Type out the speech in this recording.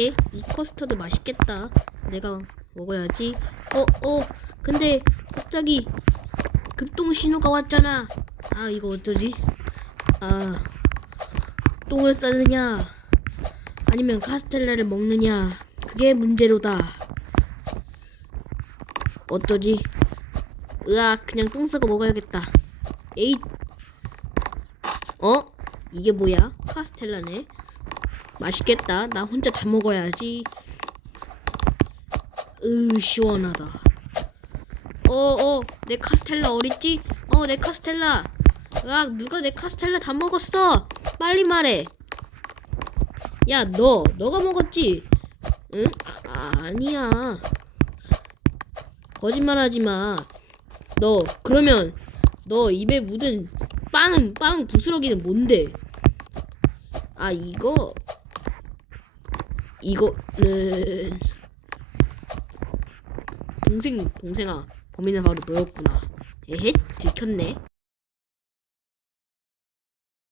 에? 이 커스터드 맛있겠다. 내가 먹어야지. 어, 어, 근데 갑자기 급동 신호가 왔잖아. 아, 이거 어쩌지? 아, 똥을 싸느냐? 아니면 카스텔라를 먹느냐? 그게 문제로다. 어쩌지? 으악, 그냥 똥 싸고 먹어야겠다. 에잇. 어? 이게 뭐야? 카스텔라네. 맛있겠다. 나 혼자 다 먹어야지. 으, 시원하다. 어, 어, 내 카스텔라 어딨지? 어, 내 카스텔라. 으악, 누가 내 카스텔라 다 먹었어? 빨리 말해. 야, 너, 너가 먹었지? 응? 아, 아니야. 거짓말 하지 마. 너, 그러면 너 입에 묻은 빵은 빵 부스러기는 뭔데? 아, 이거 이거는 동생 동생아 범인은 바로 너였구나. 에헷 들켰네.